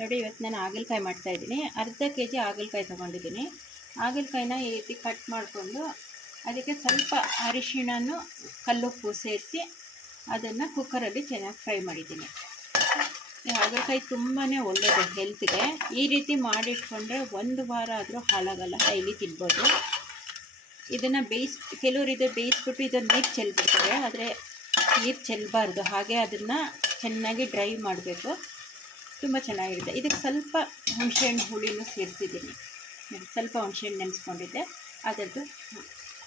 ನೋಡಿ, ಇವತ್ತು ನಾನು ಹಾಗಲಕಾಯಿ ಮಾಡ್ತಾಯಿದ್ದೀನಿ. ಅರ್ಧ ಕೆ ಜಿ ಹಾಗಲಕಾಯಿ ತೊಗೊಂಡಿದ್ದೀನಿ. ಹಾಗಲಕಾಯಿನ ಈ ರೀತಿ ಕಟ್ ಮಾಡಿಕೊಂಡು ಅದಕ್ಕೆ ಸ್ವಲ್ಪ ಅರಿಶಿಣನೂ ಕಲ್ಲುಪ್ಪು ಸೇರಿಸಿ ಅದನ್ನು ಕುಕ್ಕರಲ್ಲಿ ಚೆನ್ನಾಗಿ ಫ್ರೈ ಮಾಡಿದ್ದೀನಿ. ಈ ಹಾಗಲಕಾಯಿ ತುಂಬಾ ಒಳ್ಳೆಯದು ಹೆಲ್ತ್ಗೆ. ಈ ರೀತಿ ಮಾಡಿಟ್ಕೊಂಡ್ರೆ 1 ವಾರ ಆದರೂ ಹಾಳಾಗಲ್ಲ, ಡೈಲಿ ತಿನ್ಬೋದು. ಇದನ್ನು ಕೆಲವರು ಬೇಯಿಸ್ಬಿಟ್ಟು ಇದನ್ನು ನೀರು ಚೆಲ್ಬಿಡ್ತಾರೆ, ಆದರೆ ನೀರು ಚೆಲ್ಲಬಾರ್ದು. ಹಾಗೆ ಅದನ್ನು ಚೆನ್ನಾಗಿ ಡ್ರೈ ಮಾಡಬೇಕು, ತುಂಬ ಚೆನ್ನಾಗಿರುತ್ತೆ. ಇದಕ್ಕೆ ಸ್ವಲ್ಪ ಹುಣಸೆಹಣ್ಣು ಹುಳಿನೂ ಸೇರಿಸಿದ್ದೀನಿ. ಸ್ವಲ್ಪ ಹುಣಸೆಹಣ್ಣು ನೆನೆಸ್ಕೊಂಡಿದ್ದೆ, ಅದರದ್ದು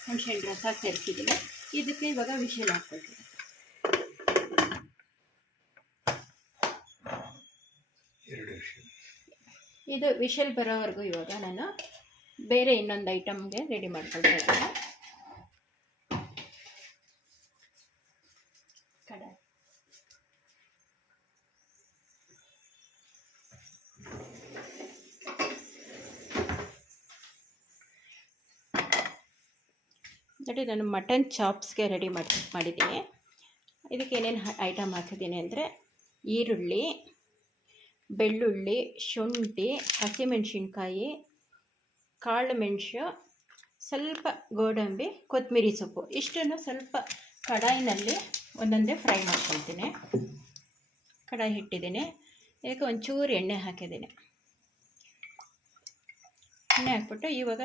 ಹುಣಸೆಹಣ್ಣು ರಸ ಸೇರಿಸಿದ್ದೀನಿ. ಇದಕ್ಕೆ ಇವಾಗ ವಿಷಲ್ ಹಾಕ್ಕೊಳ್ತೀನಿ. ಇದು ವಿಷಲ್ ಬರೋವರೆಗೂ ಇವಾಗ ನಾನು ಬೇರೆ ಇನ್ನೊಂದು ಐಟಮ್ಗೆ ರೆಡಿ ಮಾಡ್ಕೊಳ್ತಾ ಇದ್ದೀನಿ. ಕಡಾಯಿ ನೋಡಿ, ನಾನು ಮಟನ್ ಚಾಪ್ಸ್ಗೆ ರೆಡಿ ಮಾಡಿದ್ದೀನಿ. ಇದಕ್ಕೆ ಏನೇನು ಐಟಮ್ ಹಾಕಿದ್ದೀನಿ ಅಂದರೆ ಈರುಳ್ಳಿ, ಬೆಳ್ಳುಳ್ಳಿ, ಶುಂಠಿ, ಹಸಿಮೆಣಸಿನ್ಕಾಯಿ, ಕಾಳು ಮೆಣಸು, ಸ್ವಲ್ಪ ಗೋಡಂಬಿ, ಕೊತ್ತಂಬರಿ ಸೊಪ್ಪು, ಇಷ್ಟನ್ನು ಸ್ವಲ್ಪ ಕಡಾಯಿನಲ್ಲಿ ಒಂದೊಂದೇ ಫ್ರೈ ಮಾಡ್ಕೊಳ್ತೀನಿ. ಕಡಾಯಿ ಇಟ್ಟಿದ್ದೀನಿ, ಇದಕ್ಕೆ ಒಂಚೂರು ಎಣ್ಣೆ ಹಾಕಿದ್ದೀನಿ. ಎಣ್ಣೆ ಹಾಕ್ಬಿಟ್ಟು ಇವಾಗ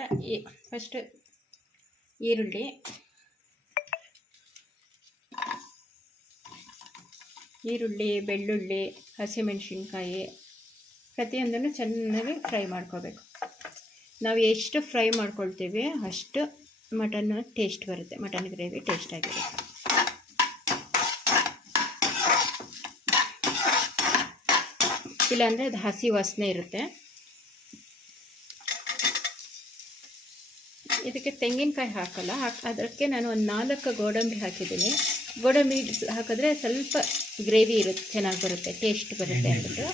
ಫಸ್ಟ್ ಈರುಳ್ಳಿ, ಬೆಳ್ಳುಳ್ಳಿ, ಹಸಿಮೆಣಸಿನ್ಕಾಯಿ ಪ್ರತಿಯೊಂದನ್ನು ಚೆನ್ನಾಗಿ ಫ್ರೈ ಮಾಡ್ಕೋಬೇಕು. ನಾವು ಎಷ್ಟು ಫ್ರೈ ಮಾಡ್ಕೊಳ್ತೀವಿ ಅಷ್ಟು ಮಟನ್ ಟೇಸ್ಟ್ ಬರುತ್ತೆ, ಮಟನ್ ಗ್ರೇವಿ ಟೇಸ್ಟ್ ಆಗಿರುತ್ತೆ. ಇಲ್ಲಾಂದರೆ ಅದು ಹಸಿ ವಾಸನೆ ಇರುತ್ತೆ. ಇದಕ್ಕೆ ತೆಂಗಿನಕಾಯಿ ಹಾಕಲ್ಲ, ಅದಕ್ಕೆ ನಾನು ಒಂದು 4 ಗೋಡಂಬಿ ಹಾಕಿದ್ದೀನಿ. ಗೋಡಂಬಿ ಹಾಕಿದ್ರೆ ಸ್ವಲ್ಪ ಗ್ರೇವಿ ಇರುತ್ತೆ, ಚೆನ್ನಾಗಿ ಬರುತ್ತೆ, ಟೇಸ್ಟ್ ಬರುತ್ತೆ ಅಂದ್ಬಿಟ್ಟು.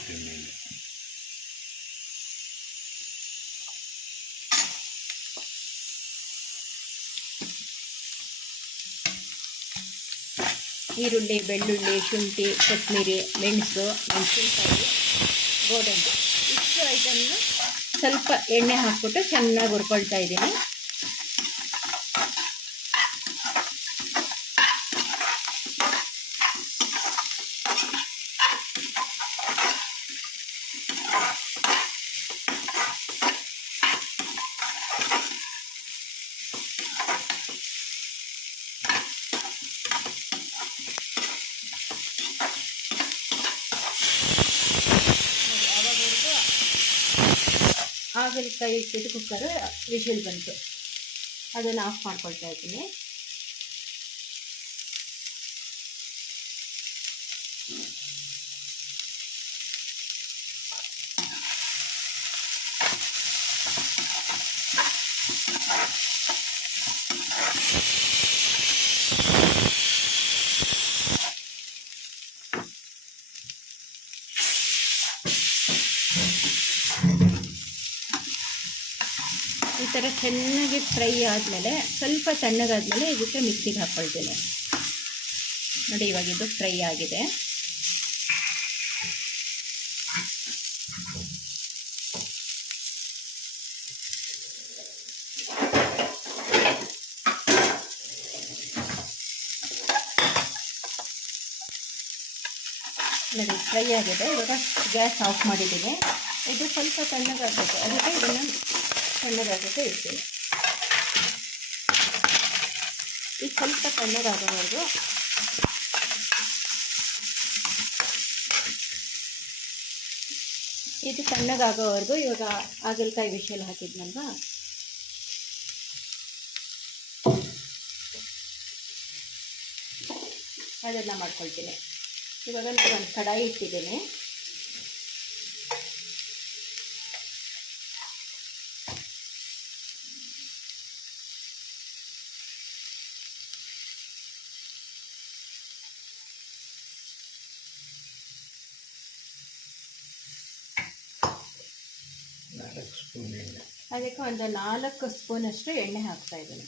ಈರುಳ್ಳಿ, ಬೆಳ್ಳುಳ್ಳಿ, ಶುಂಠಿ, ಕೊತ್ತಂಬರಿ, ಮೆಣಸು, ಮೆಣಸಿನ್ಕಾಯಿ, ಗೋಡಂಬಿ ಇಷ್ಟು ಐಟಮ್ನ ಸ್ವಲ್ಪ ಎಣ್ಣೆ ಹಾಕ್ಬಿಟ್ಟು ಚೆನ್ನಾಗಿ ಹುರ್ಕೊಳ್ತಾ ಇದ್ದೀನಿ. ಹಾಗಲಕಾಯಿ ಇಟ್ಟಿದ್ದು ಕುಕ್ಕರ್ ವಿಷಲ್ ಬಂತು, ಅದನ್ನು ಆಫ್ ಮಾಡ್ಕೊಳ್ತಾ ಇದ್ದೀನಿ. ಈ ಥರ ಚೆನ್ನಾಗಿ ಫ್ರೈ ಆದಮೇಲೆ ಸ್ವಲ್ಪ ತಣ್ಣಗಾದ್ಮೇಲೆ ಇದಕ್ಕೆ ಮಿಕ್ಸಿಗೆ ಹಾಕ್ಕೊಳ್ತೀನಿ. ನೋಡಿ, ಇವಾಗ ಇದು ಫ್ರೈ ಆಗಿದೆ. ನೋಡಿ, ಫ್ರೈ ಆಗಿದೆ. ಇವಾಗ ಗ್ಯಾಸ್ ಆಫ್ ಮಾಡಿದ್ದೀನಿ. ಇದು ಸ್ವಲ್ಪ ತಣ್ಣಗಾಗಬೇಕು, ಅದಕ್ಕೆ ಇದನ್ನು ತಣ್ಣಗಾಗೋಕ್ಕೆ ಇಡ್ತೀನಿ. ಇದು ಸ್ವಲ್ಪ ತಣ್ಣಗಾಗೋವರೆಗೂ ಇವಾಗ ಹಾಗಲಕಾಯಿ ವಿಷಲ್ ಹಾಕಿದ್ನಲ್ವ, ಅದನ್ನು ಮಾಡ್ಕೊಳ್ತೀನಿ. ಇವಾಗ ನಾನು ಒಂದು ಕಡಾಯಿ ಇಟ್ಟಿದ್ದೀನಿ. ಅದಕ್ಕೆ ಒಂದು 4 ಸ್ಪೂನಷ್ಟು ಎಣ್ಣೆ ಹಾಕ್ತಾ ಇದ್ದೀನಿ.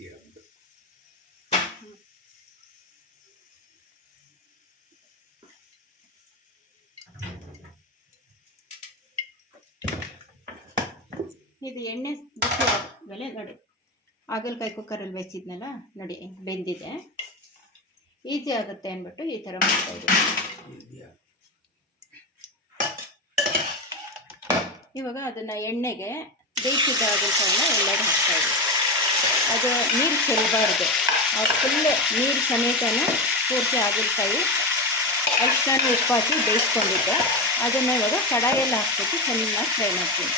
ಬಿಸಿಯಾದ್ದು. ಇದು ಎಣ್ಣೆ ಬಿಸಿ ಆದಮೇಲೆ ನೋಡಿ, ಹಾಗಲಕಾಯಿ ಕುಕ್ಕರಲ್ಲಿ ಬೇಯಿಸಿದ್ನಲ್ಲ ನೋಡಿ, ಬೆಂದಿದೆ. ಈಸಿ ಆಗುತ್ತೆ ಅಂದ್ಬಿಟ್ಟು ಈ ಥರ ಮಾಡ್ತಾ ಇದ್ದೀನಿ. ಇವಾಗ ಅದನ್ನು ಎಣ್ಣೆಗೆ ಬೇಯಿಸಿದ ಹಾಗಲಕಾಯಿನ ಎಲ್ಲರೂ ಹಾಕ್ತಾ ಇದ್ದೀವಿ. ಅದು ನೀರು ಚೆಲ್ಲಬಾರ್ದು, ಅದು ಫುಲ್ ನೀರು ಸಮೇತನೇ ಪೂರ್ತಿ ಹಾಗಲಕಾಯಿ ಅಷ್ಟನ್ನು ಉಪ್ಪು ಹಾಕಿ ಬೇಯಿಸ್ಕೊಂಡಿದ್ದೆ. ಅದನ್ನು ಇವಾಗ ಕಡಾಯಲ್ಲಿ ಹಾಕ್ಬಿಟ್ಟು ಚೆನ್ನಾಗಿ ಫ್ರೈ ಮಾಡ್ತೀನಿ.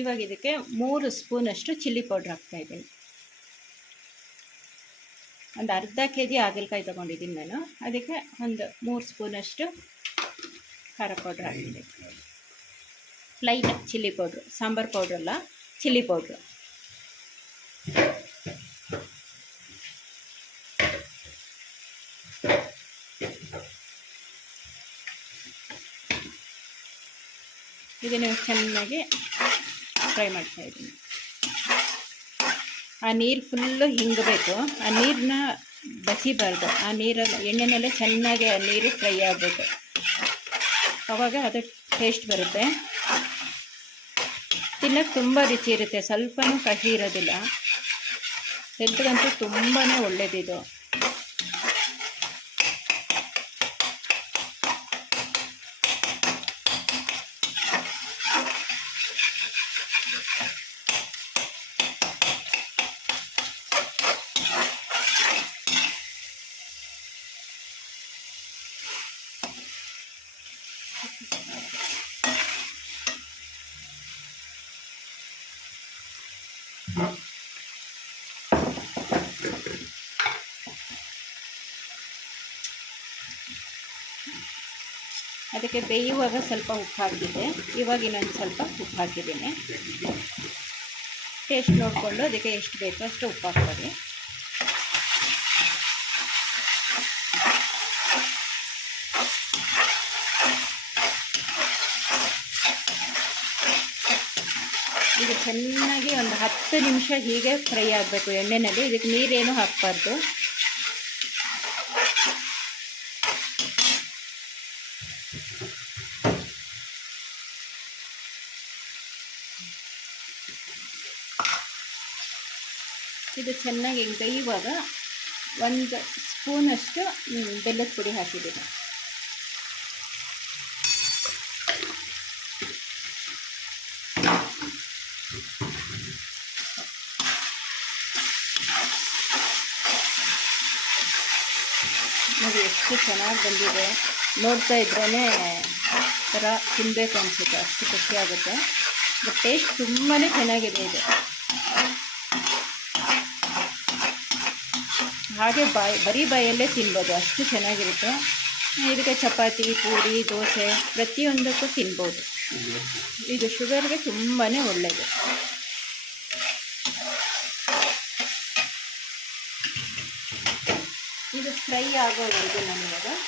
ಇವಾಗ ಇದಕ್ಕೆ 3 ಸ್ಪೂನಷ್ಟು ಚಿಲ್ಲಿ ಪೌಡ್ರ್ ಹಾಕ್ತಾಯಿದ್ದೀನಿ. ಒಂದು ಅರ್ಧ kg ಹಾಗಲಕಾಯಿ ತೊಗೊಂಡಿದ್ದೀನಿ ನಾನು. ಅದಕ್ಕೆ ಒಂದು 3 ಸ್ಪೂನಷ್ಟು ಖಾರ ಪೌಡ್ರ್ ಹಾಕಿದ್ದೀನಿ. ಪ್ಲೈನ್ ಚಿಲ್ಲಿ ಪೌಡ್ರು, ಸಾಂಬಾರು ಪೌಡ್ರಲ್ಲ, ಚಿಲ್ಲಿ ಪೌಡ್ರು. ಇದನ್ನು ಚೆನ್ನಾಗಿ ಫ್ರೈ ಮಾಡ್ತಾಯಿದ್ದೀನಿ. ಆ ನೀರು ಫುಲ್ಲು ಹಿಂಗಬೇಕು, ಆ ನೀರನ್ನ ಬಸಿಬಾರ್ದು. ಆ ನೀರಲ್ಲಿ ಎಣ್ಣೆನೆಲ್ಲ ಚೆನ್ನಾಗಿ ಆ ನೀರು ಫ್ರೈ ಆಗಬೇಕು, ಆವಾಗ ಅದು ಟೇಸ್ಟ್ ಬರುತ್ತೆ. ತಿನ್ನೋಕ್ಕೆ ತುಂಬ ರುಚಿ ಇರುತ್ತೆ, ಸ್ವಲ್ಪನೂ ಕಹಿ ಇರೋದಿಲ್ಲ. ಹೆಲ್ತ್ಗಂತೂ ತುಂಬಾ ಒಳ್ಳೆಯದಿದು. ಅದಕ್ಕೆ ಬೇಯುವಾಗ ಸ್ವಲ್ಪ ಉಪ್ಪು ಹಾಕಿದ್ದೆ, ಇವಾಗ ಇನ್ನೊಂದು ಸ್ವಲ್ಪ ಉಪ್ಪು ಹಾಕಿದ್ದೀನಿ. ಟೇಸ್ಟ್ ನೋಡಿಕೊಂಡು ಅದಕ್ಕೆ ಎಷ್ಟು ಬೇಕೋ ಅಷ್ಟು ಉಪ್ಪು ಹಾಕ್ಕೊಳ್ಳಿ. ಇದು ಚೆನ್ನಾಗಿ ಒಂದು 10 ನಿಮಿಷ ಹೀಗೆ ಫ್ರೈ ಆಗಬೇಕು ಎಣ್ಣೆಯಲ್ಲಿ. ಇದಕ್ಕೆ ನೀರೇನು ಹಾಕಬಾರ್ದು. ಇದು ಚೆನ್ನಾಗಿ ಬೇಯುವಾಗ 1 ಸ್ಪೂನಷ್ಟು ಬೆಲ್ಲದ ಪುಡಿ ಹಾಕಿದ್ದೀನಿ. ನೋಡಿ ಎಷ್ಟು ಚೆನ್ನಾಗಿ ಬಂದಿದೆ, ನೋಡ್ತಾ ಇದ್ರೇ ಥರ ತಿನ್ನಬೇಕು ಅನಿಸುತ್ತೆ, ಅಷ್ಟು ಖುಷಿಯಾಗುತ್ತೆ. ಬಟ್ ಟೇಸ್ಟ್ ತುಂಬಾ ಚೆನ್ನಾಗಿದೆ ಇದು. ಹಾಗೆ ಬರೀ ಬಾಯಲ್ಲೇ ತಿನ್ಬೋದು, ಅಷ್ಟು ಚೆನ್ನಾಗಿರುತ್ತೆ. ಇದಕ್ಕೆ ಚಪಾತಿ, ಪೂರಿ, ದೋಸೆ ಪ್ರತಿಯೊಂದಕ್ಕೂ ತಿನ್ಬೋದು. ಇದು ಶುಗರ್ಗೆ ತುಂಬಾ ಒಳ್ಳೆಯದು. ಇದು ಫ್ರೈ ಆಗೋವರೆಗೂ ನಮಗಿವಾಗ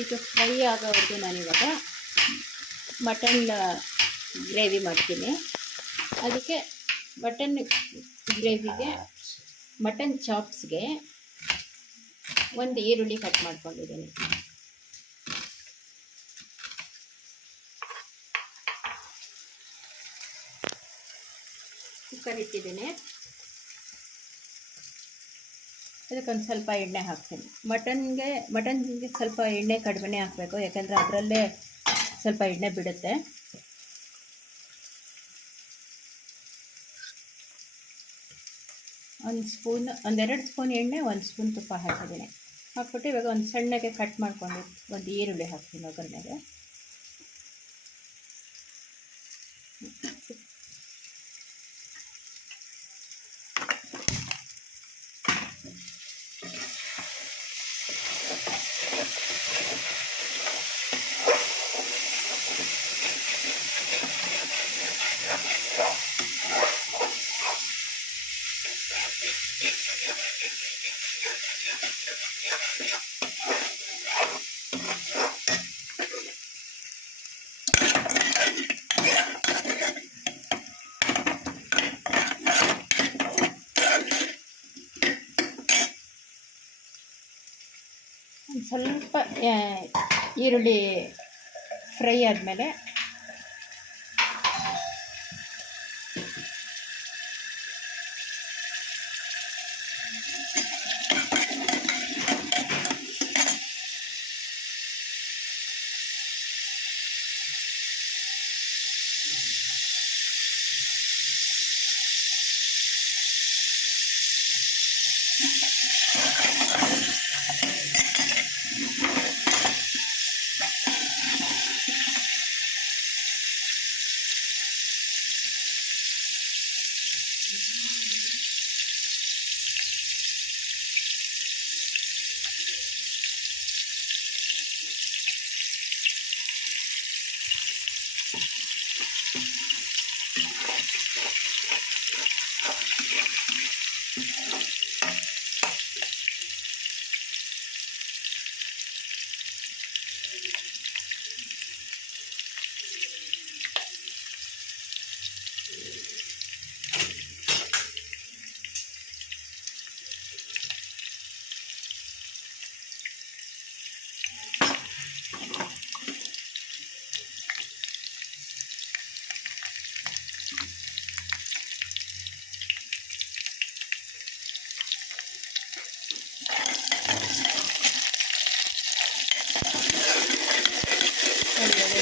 ಇದು ಫ್ರೈ ಆಗೋವರೆಗೂ ನಾನಿವಾಗ ಮಟನ್ ಗ್ರೇವಿ ಮಾಡ್ತೀನಿ. ಅದಕ್ಕೆ ಮಟನ್ ಗ್ರೇವಿಗೆ ಮಟನ್ ಚಾಪ್ಸ್ಗೆ ಒಂದು ಈರುಳ್ಳಿ ಕಟ್ ಮಾಡ್ಕೊಂಡಿದ್ದೀನಿ. ಕುಕ್ಕರ್ ಇಟ್ಟಿದ್ದೀನಿ. ಅದಕ್ಕೊಂದು ಸ್ವಲ್ಪ ಎಣ್ಣೆ ಹಾಕ್ತೀನಿ. ಮಟನ್ಗೆ ಸ್ವಲ್ಪ ಎಣ್ಣೆ ಕಡಿಮೆ ಹಾಕಬೇಕು, ಯಾಕಂದರೆ ಅದರಲ್ಲೇ ಸ್ವಲ್ಪ ಎಣ್ಣೆ ಬಿಡುತ್ತೆ. ಒಂದೆರಡು ಸ್ಪೂನ್ ಎಣ್ಣೆ, 1 ಸ್ಪೂನ್ ತುಪ್ಪ ಹಾಕಿದ್ದೀನಿ. ಹಾಕ್ಬಿಟ್ಟು ಇವಾಗ ಒಂದು ಸಣ್ಣಗೆ ಕಟ್ ಮಾಡ್ಕೊಂಡು ಒಂದು ಈರುಳ್ಳಿ ಹಾಕ್ತೀನಿ ಒಗ್ಗರಣೆಗೆ. ಸ್ವಲ್ಪ ಈರುಳ್ಳಿ ಫ್ರೈ ಆದಮೇಲೆ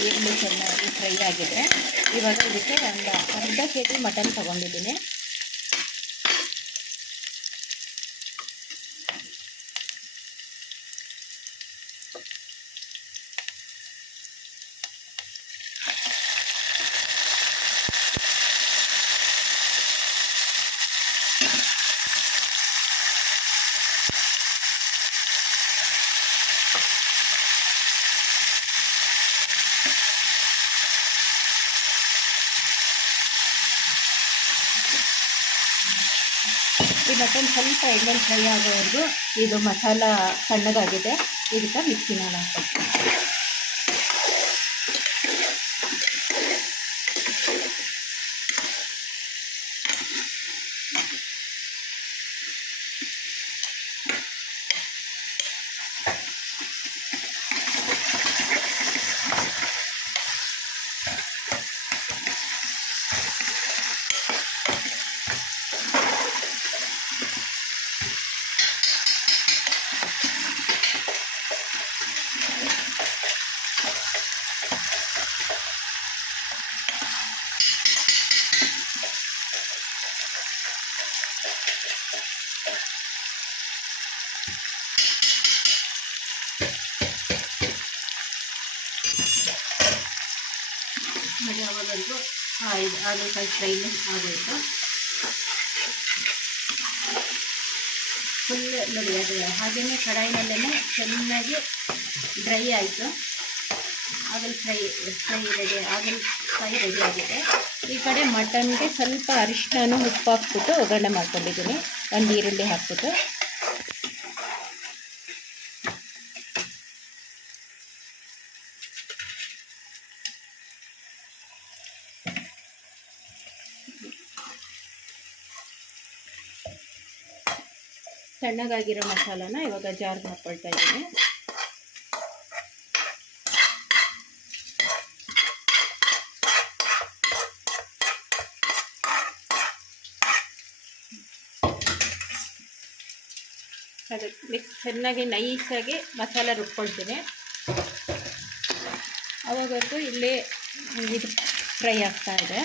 ಈರುಳ್ಳಿ ಚೆನ್ನಾಗಿ ಫ್ರೈ ಆಗಿದೆ. ಇವಾಗ ಇದಕ್ಕೆ ಒಂದು ಅರ್ಧ kg ಮಟನ್ ತೊಗೊಂಡಿದ್ದೀನಿ. ಈ ಮಟನ್ ಸ್ವಲ್ಪ ಎಣ್ಣೆಲಿ ಫ್ರೈ ಆಗೋವರೆಗೂ ಇದು ಮಸಾಲ ಸಣ್ಣಗಾಗಿದೆ, ಇದಕ್ಕೆ ಮಿಕ್ಸಿನಲ್ಲಿ ಹಾಕ್ತೀನಿ. ನೋಡಿ ಅವಾಗಂತೂ ಇದು ಹಾಗಲಕಾಯಿ ಫ್ರೈನೇ ಆಗೋಯ್ತು. ಫುಲ್ ನೋಡಿ ಅದು ಹಾಗೆಯೇ ಕಡಾಯಿನಲ್ಲೇ ಚೆನ್ನಾಗಿ ಡ್ರೈ ಆಯಿತು. ಹಾಗಲಕಾಯಿ ರೆಡಿ ಆಗಿದೆ. ಈ ಕಡೆ ಮಟನ್ಗೆ ಸ್ವಲ್ಪ ಅರಿಶಿನ ಉಪ್ಪು ಹಾಕ್ಬಿಟ್ಟು ಒಗ್ಗರಣೆ ಮಾಡ್ಕೊಂಡಿದ್ದೀನಿ. ಒಂದು ಈರುಳ್ಳಿ ಹಾಕ್ಬಿಟ್ಟು ತಣ್ಣಗಾಗಿರೋ ಮಸಾಲಾನ ಇವಾಗ ಜಾರ್ಗೆ ಹಾಕ್ಕೊಳ್ತಾ ಇದ್ದೀನಿ. ಅದಕ್ಕೆ ಚೆನ್ನಾಗಿ ನೈಸಾಗಿ ಮಸಾಲೆ ರುಬ್ಕೊಳ್ತೀನಿ. ಅವಾಗಂತೂ ಇಲ್ಲಿ ಇದು ಫ್ರೈ ಆಗ್ತಾ ಇದೆ.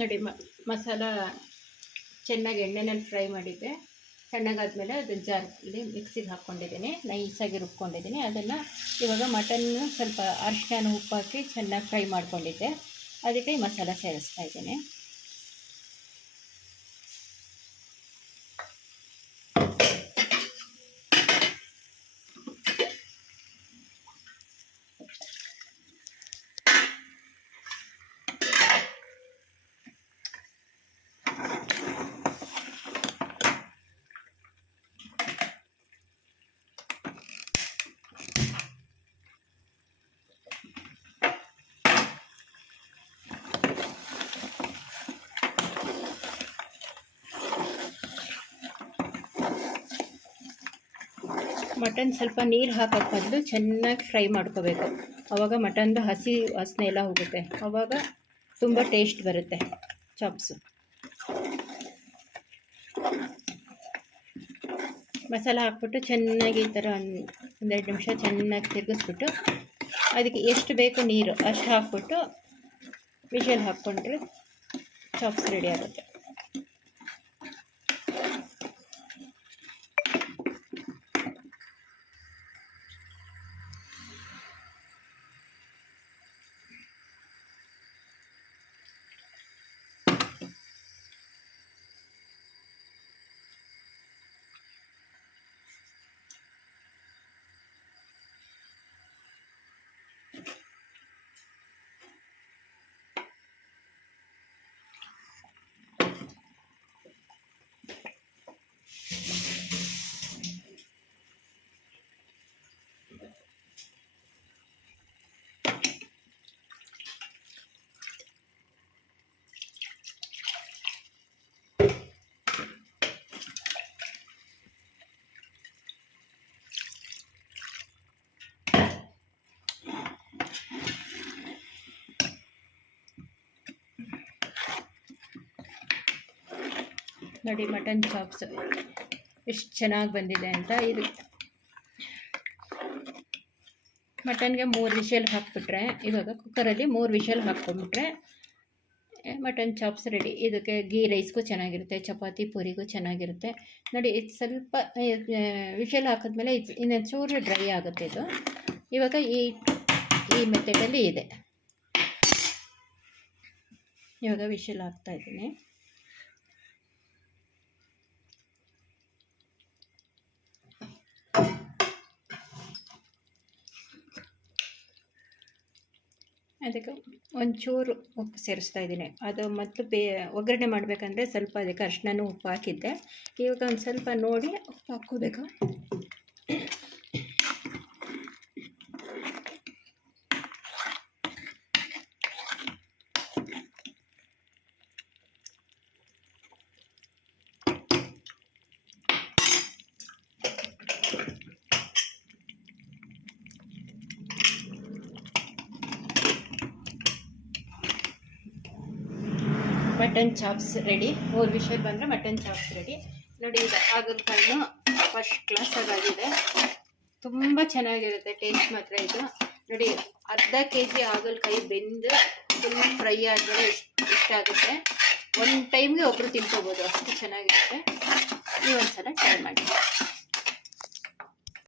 ನೋಡಿ ಮಸಾಲ ಚೆನ್ನಾಗಿ ಎಣ್ಣೆನಲ್ಲಿ ಫ್ರೈ ಮಾಡಿದ್ದೆ. ತಣ್ಣಗಾದ್ಮೇಲೆ ಅದು ಜಾರಲ್ಲಿ ಮಿಕ್ಸಿಗೆ ಹಾಕ್ಕೊಂಡಿದ್ದೀನಿ, ನೈಸಾಗಿ ರುಬ್ಕೊಂಡಿದ್ದೀನಿ. ಅದನ್ನು ಇವಾಗ ಮಟನ್ನು ಸ್ವಲ್ಪ ಅರಿಶಿನ ಉಪ್ಪು ಹಾಕಿ ಚೆನ್ನಾಗಿ ಫ್ರೈ ಮಾಡ್ಕೊಂಡಿದ್ದೆ, ಅದಕ್ಕೆ ಈ ಮಸಾಲ ಸೇರಿಸ್ತಾ ಇದ್ದೀನಿ. ಮಟನ್ ಸ್ವಲ್ಪ ನೀರು ಹಾಕೋಕ್ಕೆ ಬದಲು ಚೆನ್ನಾಗಿ ಫ್ರೈ ಮಾಡ್ಕೋಬೇಕು. ಆವಾಗ ಮಟನ್ದು ಹಸಿ ವಾಸನೆ ಎಲ್ಲ ಹೋಗುತ್ತೆ, ಆವಾಗ ತುಂಬ ಟೇಸ್ಟ್ ಬರುತ್ತೆ ಚಾಪ್ಸು. ಮಸಾಲ ಹಾಕ್ಬಿಟ್ಟು ಚೆನ್ನಾಗಿ ಈ ಥರ ಒಂದೆರಡು ನಿಮಿಷ ಚೆನ್ನಾಗಿ ತಿರುಗಿಸ್ಬಿಟ್ಟು ಅದಕ್ಕೆ ಎಷ್ಟು ಬೇಕು ನೀರು ಅಷ್ಟು ಹಾಕ್ಬಿಟ್ಟು ವಿಷಲ್ ಹಾಕ್ಕೊಂಡ್ರೆ ಚಾಪ್ಸ್ ರೆಡಿ ಆಗುತ್ತೆ. ನೋಡಿ ಮಟನ್ ಚಾಪ್ಸ್ ಎಷ್ಟು ಚೆನ್ನಾಗಿ ಬಂದಿದೆ ಅಂತ. ಇದು ಮಟನ್ಗೆ 3 ವಿಷಲ್ ಹಾಕ್ಬಿಟ್ರೆ, ಇವಾಗ ಕುಕ್ಕರಲ್ಲಿ 3 ವಿಷಲ್ ಹಾಕ್ಕೊಂಡ್ಬಿಟ್ರೆ ಮಟನ್ ಚಾಪ್ಸ್ ರೆಡಿ. ಇದಕ್ಕೆ ಗೀ ರೈಸ್ಗೂ ಚೆನ್ನಾಗಿರುತ್ತೆ, ಚಪಾತಿ ಪೂರಿಗೂ ಚೆನ್ನಾಗಿರುತ್ತೆ. ನೋಡಿ, ಇದು ಸ್ವಲ್ಪ ವಿಷಲ್ ಹಾಕಿದ್ಮೇಲೆ ಇನ್ನೊಂದು ಚೂರು ಡ್ರೈ ಆಗುತ್ತೆ ಇದು. ಇವಾಗ ಈ ಮೆಥಡಲ್ಲಿ ಇದೆ. ಇವಾಗ ವಿಷಲ್ ಹಾಕ್ತಾಯಿದ್ದೀನಿ. ಅದಕ್ಕೆ ಒಂಚೂರು ಉಪ್ಪು ಸೇರಿಸ್ತಾ ಇದ್ದೀನಿ. ಅದು ಮತ್ತು ಒಗ್ಗರಣೆ ಮಾಡಬೇಕಂದ್ರೆ ಸ್ವಲ್ಪ ಅದಕ್ಕೆ ಅರಿಶಿನನೂ ಉಪ್ಪು ಹಾಕಿದ್ದೆ. ಇವಾಗ ಒಂದು ಸ್ವಲ್ಪ ನೋಡಿ ಉಪ್ಪು ಹಾಕ್ಕೋಬೇಕು. Mutton chops ready. 3 ವಿಷಲ್ ಬಂದರೆ ಮಟನ್ ಚಾಪ್ಸ್ ರೆಡಿ. ನೋಡಿ, ಇದು ಹಾಗಲಕಾಯಿನೂ ಫಸ್ಟ್ ಕ್ಲಾಸಾಗಿ ಆಗಿದೆ. ತುಂಬ ಚೆನ್ನಾಗಿರುತ್ತೆ ಟೇಸ್ಟ್ ಮಾತ್ರ ಇದು. ನೋಡಿ, ಅರ್ಧ kg ಹಾಗಲಕಾಯಿ ಬೆಂದು ಫುಲ್ ಫ್ರೈ ಆದಮೇಲೆ ಇಷ್ಟ ಆಗುತ್ತೆ. ಒಂದು ಟೈಮ್ಗೆ ಒಬ್ಬರು ತಿನ್ಕೋಬೋದು, ಅಷ್ಟು ಚೆನ್ನಾಗಿರುತ್ತೆ. ನೀವು ಒಂದು ಸಲ ಟ್ರೈ ಮಾಡಿ.